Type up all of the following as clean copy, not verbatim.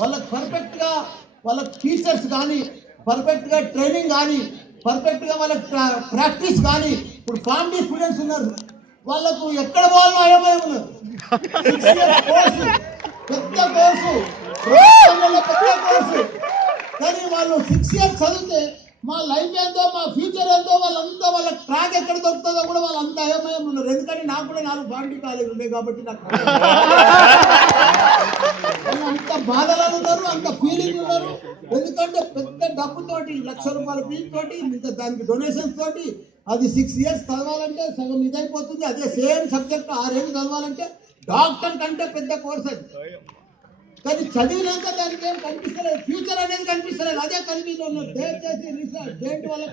వాళ్ళకి పర్ఫెక్ట్గా వాళ్ళకి టీచర్స్ కానీ పర్ఫెక్ట్గా ట్రైనింగ్ కానీ పర్ఫెక్ట్గా వాళ్ళకి ప్రాక్టీస్ కానీ. ఇప్పుడు ఫార్మడీ స్టూడెంట్స్ ఉన్నారు, వాళ్ళకు ఎక్కడ పోవాలో అయోమయం ఉన్నారు. 6 years కోర్సు, పెద్ద కోర్సు, పెద్ద కోర్సు, కానీ వాళ్ళు 6 years చదివితే మా లైఫ్ ఏందో మా ఫ్యూచర్ ఏందో వాళ్ళంతా వాళ్ళ ట్రాక్ ఎక్కడ దొరుకుతుందో కూడా వాళ్ళంతా అయోమయం ఉన్నారు. ఎందుకంటే నాకు కూడా 4 ఫార్మడీ కాలేజీలు ఉన్నాయి కాబట్టి నాకు అంత బాధలు ఉన్నారు, అంత ఫీలింగ్ ఉన్నారు. ఎందుకంటే పెద్ద డబ్బుతోటి ₹1,00,000 ఫీజు తోటి ఇంకా దానికి డొనేషన్స్ తోటి అది 6 years చదవాలంటే సగం ఇదైపోతుంది. అదే సేమ్ సబ్జెక్ట్ 6 ఏళ్ళు చదవాలంటే డాక్టర్ కంటే పెద్ద కోర్స్ అది. కానీ చదివినాక దానికి ఏం కనిపిస్తలేదు, ఫ్యూచర్ అనేది కనిపిస్తలేదు, అదే కనిపిస్తున్నారు. దయచేసి రీసెర్చ్ దేంటి వల్ల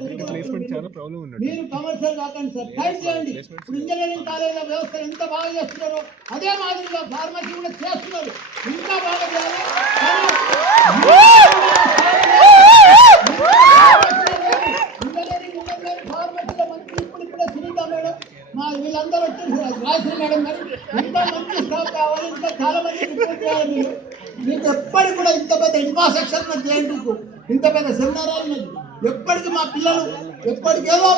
మీరు కమర్షియల్ కాకండి సార్, ట్రై చేయండి. ఇప్పుడు ఇంజనీరింగ్ కాలేజీల వ్యవస్థ ఎంత బాగా చేస్తున్నారో అదే మాదిరిగా ఫార్మసీ కూడా చేస్తున్నారు, ఇంకా బాగా చేయాలి. ఇంజనీరింగ్ ఫార్మసీలో మంచి ఇప్పుడిప్పుడే సునీత మేడం మా వీళ్ళందరూ వచ్చి రాజశ్రీ మేడం గారు ఇంకా మంచి స్టాఫ్ కావాలి, ఇంకా చాలా మంది రిక్రూట్ చేయాలి. మీకు ఎప్పటికి కూడా ఇంత పెద్ద ఇన్ఫ్రాస్ట్రక్చర్ నాకు చేయందుకు, ఇంత పెద్ద సెమినార్ ఉన్నది. ఎప్పటికీ మా పిల్లలు ఎప్పటికేదో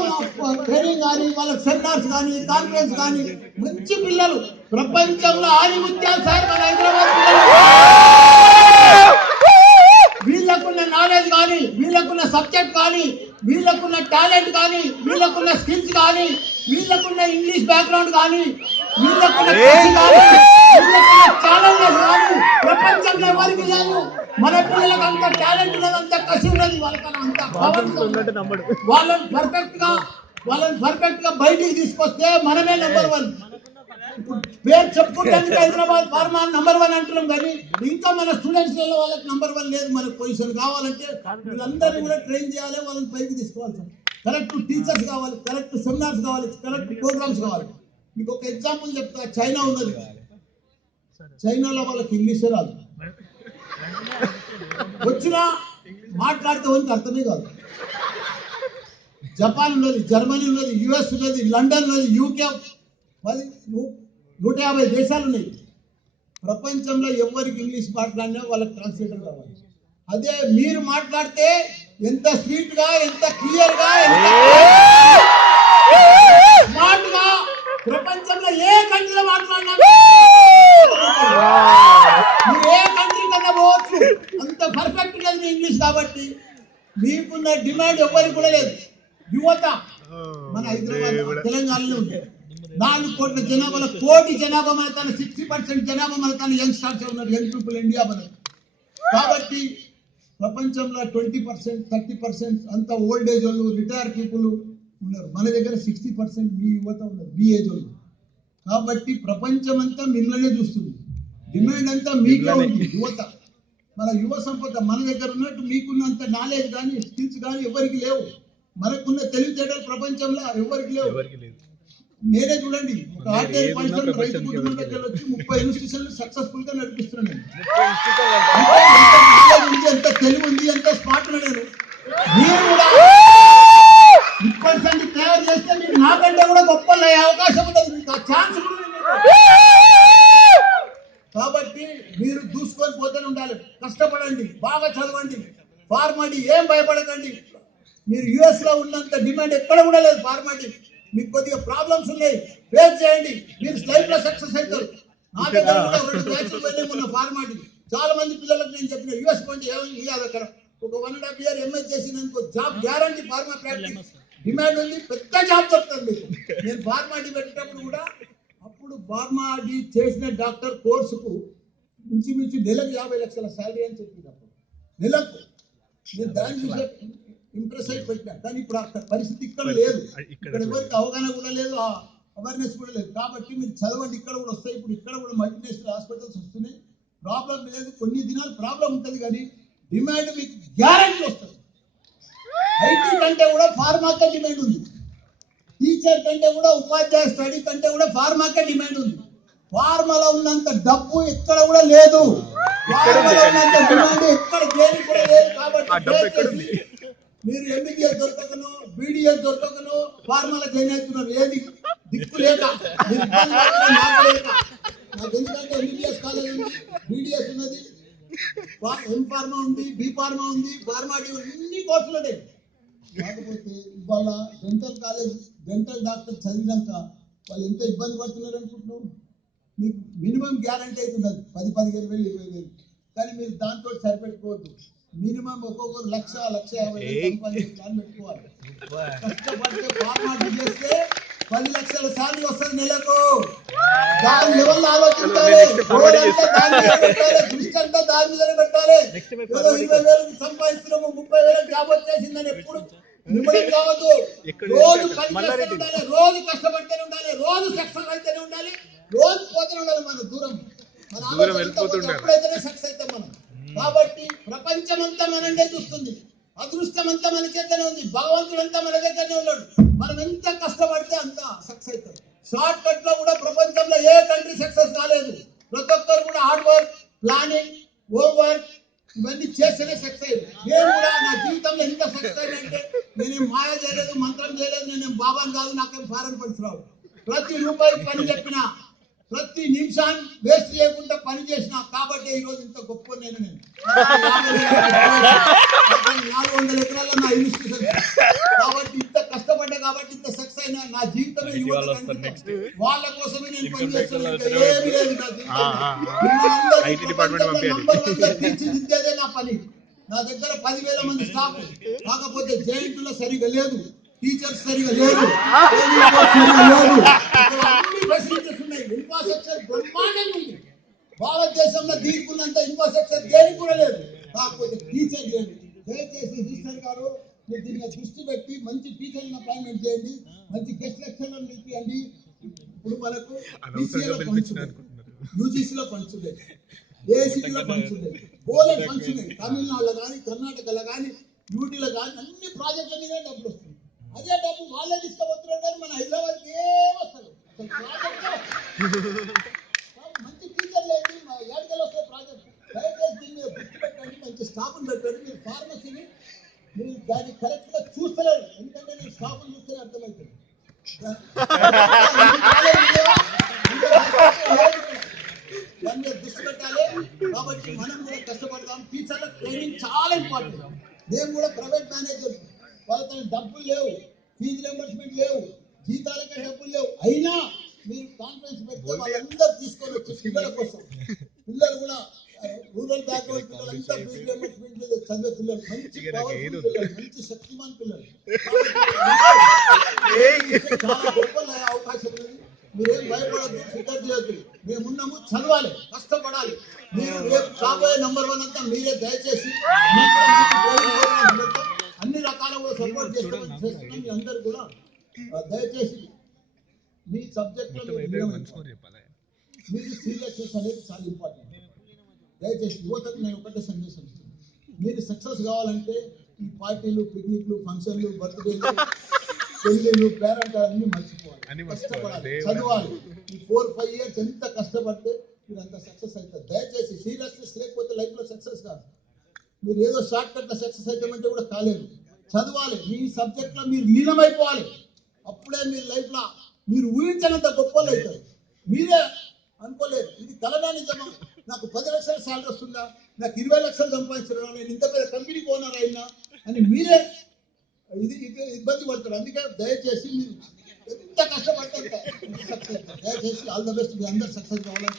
ట్రైనింగ్ కానీ వాళ్ళకి సెమినార్స్ కానీ కాన్ఫరెన్స్ కానీ మంచి పిల్లలు ప్రపంచంలో ఆధిముత్యాలు సార్ మన హైదరాబాద్ వీళ్ళకున్న నాలెడ్జ్ కానీ వీళ్ళకున్న సబ్జెక్ట్ కానీ వీళ్ళకున్న టాలెంట్ కానీ వీళ్ళకున్న స్కిల్స్ కానీ వీళ్ళకున్న ఇంగ్లీష్ బ్యాక్గ్రౌండ్ కానీ వీళ్ళకున్న ఛాలెంజెస్ కానీ ప్రపంచంలో ఎవరికి లేదు. మన పిల్లలకు అంత టాలెంట్ ఉన్నది, అంత కసి ఉన్నది, వాళ్ళకన్నా అంత వాళ్ళని పర్ఫెక్ట్ గా బయటికి తీసుకొస్తే మనమే నెంబర్ 1. ఇప్పుడు పేరు చెప్పుకోవడానికి హైదరాబాద్ ఫార్మా నెంబర్ 1 అంటున్నాం, కానీ ఇంకా మన స్టూడెంట్స్ వాళ్ళకి నెంబర్ 1 లేదు. మనకు పొజిషన్ కావాలంటే వీళ్ళందరినీ కూడా ట్రైన్ చేయాలి, వాళ్ళని పైకి తీసుకోవాలి సార్. కరెక్ట్ టీచర్స్ కావాలి, కరెక్ట్ సెమినార్స్ కావాలి, కరెక్ట్ ప్రోగ్రామ్స్ కావాలి. మీకు ఒక ఎగ్జాంపుల్ చెప్తా. చైనా ఉన్నది, చైనాలో వాళ్ళకి ఇంగ్లీషే రాదు, వచ్చినా మాట్లాడితే వాళ్ళకి అర్థమే కాదు. జపాన్ ఉన్నది, జర్మనీ ఉన్నది, US ఉన్నది, లండన్ ఉన్నది, UK 150 దేశాలు ఉన్నాయి. ప్రపంచంలో ఎవరికి ఇంగ్లీష్ మాట్లాడినా వాళ్ళకి ట్రాన్స్లేటర్ కావాలి. అదే మీరు మాట్లాడితే ఎంత స్వీట్ గా, ఎంత క్లియర్ గా, ఎంత స్మార్ట్ గా ప్రపంచంలో ఏ కంట్రీలో మాట్లాడినా మీరు ఏ కంట్రీ కన్నా పోవచ్చు, అంత పర్ఫెక్ట్ గా ఇంగ్లీష్. కాబట్టి మీకున్న డిమాండ్ ఎవరికి కూడా లేదు. యువత మన హైదరాబాద్ తెలంగాణలో ఉంది, 4 కోట్ల జనాభాలో కోటి జనాభా మన తన 60% జనాభా మన తన యంగ్ స్టార్స్ ఉన్నారు, యంగ్ పీపుల్ ఇండియా మనది. కాబట్టి ప్రపంచంలో 20% 30% అంత ఓల్డ్ ఏజ్ వాళ్ళు, రిటైర్ పీపుల్ ఉన్నారు. మన దగ్గర 60% మీ యువత ఉన్నారు, మీ ఏజ్ వాళ్ళు. కాబట్టి ప్రపంచం అంతా మిమ్మల్నే చూస్తుంది, డిమాండ్ అంతా మీకే ఉంది. యువత మన యువ సంపద మన దగ్గర ఉన్నట్టు మీకున్నంత నాలెడ్జ్ కానీ స్కిల్స్ కానీ ఎవరికి లేవు. మనకున్న తెలివితేటలు ప్రపంచంలో ఎవరికి లేవు. నేనే చూడండి, ఒక ఆర్టీఐ పర్సన్ రైతు కుటుంబం దగ్గర వచ్చి 30 ఇన్స్టిట్యూషన్లు సక్సెస్ఫుల్ గా నడిపిస్తున్నాను. ఎంత తెలివి ఉంది, ఎంత స్మార్ట్ నేను. మీరు కూడా 20% తయారు చేస్తే మీరు నాకంటే కూడా గొప్ప అవకాశం ఉంటుంది, మీకు ఆ ఛాన్స్ కూడా. కాబట్టి మీరు దూసుకొని పోతూనే ఉండాలి, కష్టపడండి, బాగా చదవండి. ఫార్మడీ ఏం భయపడకండి. మీరు US లో ఉన్నంత డిమాండ్ ఎక్కడ కూడా లేదు ఫార్మడీ. మీకు కొద్దిగా ప్రాబ్లమ్స్ ఉన్నాయి, ఫేస్ చేయండి, మీరు లైఫ్ లో సక్సెస్ అవుతారు. నా దగ్గర కూడా 2 బ్యాచ్లు వెళ్ళి ఉన్న ఫార్మడీ చాలా మంది పిల్లలకు నేను చెప్పిన US పోయి ఏమి కాదు, అక్కడ ఒక 1.5 year MS చేసినందుకు job guarantee. Pharma practice demand ఉంది, పెద్ద జాబ్ దొరుకుతుంది మీకు. నేను ఫార్మాడీ పెట్టేటప్పుడు కూడా అప్పుడు ఫార్మాడీ చేసిన డాక్టర్ కోర్సుకు ఇంచుమించు నెలకు 50 లక్షల శాలరీ అని చెప్పినప్పుడు నెలకు. నేను దాని చూసే ఇంప్రెస్ అయి పెట్టినా, కానీ ఇప్పుడు ఆ పరిస్థితి ఇక్కడ లేదు. ఇక్కడ ఎవరికి అవగాహన కూడా లేదు, అవేర్నెస్ కూడా లేదు. కాబట్టి మీరు చదవండి, ఇక్కడ కూడా వస్తాయి. ఇప్పుడు ఇక్కడ కూడా మల్టీనేషనల్ హాస్పిటల్స్ వస్తున్నాయి, ప్రాబ్లం లేదు. కొన్ని దినాలు ప్రాబ్లం ఉంటుంది, కానీ డిమాండ్ మీకు గ్యారంటీ వస్తుంది. ఐటీ కంటే కూడా ఫార్మాకే డిమాండ్ ఉంది, టీచర్ కంటే కూడా ఉపాధ్యాయ స్టడీ కంటే కూడా ఫార్మాకే డిమాండ్ ఉంది. ఫార్మాలో ఉన్నంత డబ్బు ఎక్కడ కూడా లేదు, ఫార్మాలో ఉన్నంత డిమాండ్ ఎక్కడ దేనికి కూడా లేదు. కాబట్టి మీరు MBBS దొరకకను, BDS దొరకకను ఫార్మాలో జాయిన్ అవుతున్నారు. ఏది దిక్కు లేక నాకు ఎందుకంటే MBBS కాలేజ్ ఉంది, BDS ఉన్నది, ఎం ఫార్మా ఉంది, బి ఫార్మా ఉంది, ఫార్మాటీ అన్ని కోర్సులు ఉంటాయి. కాకపోతే ఇవాళ డెంటల్ డాక్టర్ చదివినాక వాళ్ళు ఎంత ఇబ్బంది పడుతున్నారు అనుకుంటున్నావు? మీకు మినిమం గ్యారంటీ అవుతుంది 10,000-15,000 20,000. కానీ మీరు దాంతో సరిపెట్టుకోవద్దు. మినిమం ఒక్కొక్కరు 1,50,000 సంపాదించే ప్లాన్ పెట్టుకోవాలి. కష్టపడితే ఫార్మాటీ చేస్తే 10 లక్షల సాలరీ వస్తుంది నెలకు. దాని లెవెల్ ఆలోచించాలి. దృష్టి అంతా దాని మీద పెట్టాలి. ఏదో 20,000 సంపాదిస్తున్నాము, 30,000 జాబ్ వచ్చేసిందని ఎప్పుడు నిమ్మడం కావద్దు. రోజు పని చేస్తూనే ఉండాలి, రోజు కష్టపడితేనే ఉండాలి, రోజు సక్సెస్ అయితేనే ఉండాలి, రోజు పోతూనే ఉండాలి. మన దూరం మన ఆలోచన ఎప్పుడైతేనే సక్సెస్ అవుతాం మనం. కాబట్టి ప్రపంచం అంతా మననే చూస్తుంది, అదృష్టం అంతా మన చేతనే ఉంది, భగవంతుడు అంతా మన దగ్గరనే ఉన్నాడు. మనం ఎంత కష్టపడితే అంత సక్సెస్ అవుతాం. షార్ట్ కట్ లో కూడా ప్రపంచంలో ఏ కంట్రీ సక్సెస్ కాలేదు. ప్రతి ఒక్కరు కూడా hard work, planning, home work ఇవన్నీ చేస్తేనే సక్సెస్ అయ్యింది. నేను కూడా నా జీవితంలో ఇంత సక్సెస్ అయ్యిందంటే నేనేం మాయ చేయలేదు, మంత్రం చేయలేదు, నేనేం బాబాని కాదు, నాకేం ఫారెన్ పని రావు. ప్రతి రూపాయి పని చెప్పిన, ప్రతి నిమిషాన్ని వేస్ట్ చేయకుండా పని చేసిన. కాబట్టి ఈ రోజు ఇంత గొప్ప నేను 400 ఎకరాల్లో నా ఇన్స్టిట్యూషన్. కాబట్టి ఇంత కష్టపడ్డా, కాబట్టి ఇంత సక్సెస్ అయినా. నా జీవితమే వాళ్ళ కోసమే నేను పనిచేస్తున్నాను. ఏమి లేదు నా తీర్చిదిద్దేదే నా పని. నా దగ్గర 10,000 మంది స్టాఫ్. కాకపోతే జైంట్లో సరిగా లేదు, టీచర్స్ సరిగా లేదు, అన్ని ఫెసిలిటీస్ ఉన్నాయి. ఇన్ఫ్రాస్ట్రక్చర్ బ్రహ్మాండంగా ఉంది. భారతదేశంలో దీనికున్నంత ఇన్ఫ్రాస్ట్రక్చర్ దేనికి కూడా లేదు. కాకపోతే టీచర్ లేదు. దయచేసి రిజిస్టర్ గారు మీరు దీని మీద దృష్టి పెట్టి మంచి టీచర్లను అపాయింట్మెంట్ చేయండి, మంచి గెస్ట్ లెక్చరర్లను నిలిపియండి. ఇప్పుడు మనకు బీసీఏలో ఫండ్స్ ఉన్నాయి, యూజీసీలో ఫండ్స్ ఉన్నాయి, ఏఐసీలో ఫండ్స్ ఉన్నాయి, బోలెడ్ ఫండ్స్ ఉన్నాయి. తమిళనాడులో కానీ, కర్ణాటకలో కానీ, యూటీలో కానీ అన్ని ప్రాజెక్టుల మీద డబ్బులు వస్తుంది. అదే డబ్బు వాళ్ళే తీసుకుపోతున్నారు కానీ మన హైదరాబాద్కి ఏమొస్తారు మంచి టీచర్ లేదు. ఏడుకెళ్ళి వస్తాయి ప్రాజెక్ట్. దయచేసి దీని మీద దృష్టి పెట్టండి, మంచి స్టాఫ్ని పెట్టండి. మీరు ఫార్మసీని మీరు దాన్ని కరెక్ట్ గా చూస్తలేరు. ఎందుకంటే నేను స్టాఫ్ని చూస్తేనే అర్థమవుతుంది. దాని మీద దృష్టి పెట్టాలి. కాబట్టి మనం కూడా కష్టపడతాం. టీచర్ల ట్రైనింగ్ చాలా ఇంపార్టెంట్. మేము కూడా ప్రైవేట్ మేనేజర్, వాళ్ళతో డబ్బులు లేవు, ఫీజు రింబర్స్మెంట్ లేవు, జీతాలకే డబ్బులు లేవు. అయినా మీరు కాన్ఫరెన్స్ పెడితే వాళ్ళందరూ తీసుకొని వచ్చి పిల్లల కోసం, పిల్లలు కూడా రూరల్ బ్యాక్గ్రౌండ్ పిల్లలంతా ఫీజు రింబర్స్మెంట్ చదివే పిల్లలు, మంచి పవర్ఫుల్ పిల్లలు, మంచి శక్తిమాన్ పిల్లలు. చాలా గొప్ప అవకాశం ఉన్నది. మీరేం భయపడద్దు, ఫికర్ చేయొద్దు. మేమున్నాము, చదవాలి, కష్టపడాలి. మీరు రేపు కాబోయే నంబర్ 1 అంతా మీరే. దయచేసి అన్ని రకాల కూడా సపోర్ట్ చేస్తున్నాం. మీ అందరు కూడా దయచేసి మీ సబ్జెక్ట్ లో మీరు సీరియస్నెస్ అనేది చాలా ఇంపార్టెంట్. దయచేసి యువతకు నేను ఒకటే సందేశం ఇస్తున్నాను. మీరు సక్సెస్ కావాలంటే ఈ పార్టీలు, పిక్నిక్లు, ఫంక్షన్లు, బర్త్డేలు, పెళ్లిళ్ళు, పేరెంట్ అన్ని మర్చిపోవాలి, కష్టపడాలి, చదవాలి. ఈ 4-5 ఇయర్స్ ఎంత కష్టపడితే మీరు అంత సక్సెస్ అవుతారు. దయచేసి సీరియస్నెస్ లేకపోతే లైఫ్ లో సక్సెస్ కాదు. మీరు ఏదో షార్ట్ కట్ లో సక్సెస్ అవుతామంటే కూడా కాలేదు. చదవాలి, మీ సబ్జెక్ట్ లో మీరు లీనమైపోవాలి. అప్పుడే మీరు లైఫ్ లో మీరు ఊహించినంత గొప్పలు అవుతారు. మీరే అనుకోలేదు ఇది కలనా నిజమా, నాకు 10 లక్షల శాలరీ వస్తుందా, నాకు 20 లక్షలు సంపాదించడం, నేను ఇంత పెద్ద కంపెనీకి ఓనర్ అయినా అని మీరే ఇబ్బంది పడతారు. అందుకే దయచేసి మీరు ఎంత కష్టపడితే దయచేసి ఆల్ ద బెస్ట్. మీ అందరు సక్సెస్ కావాలని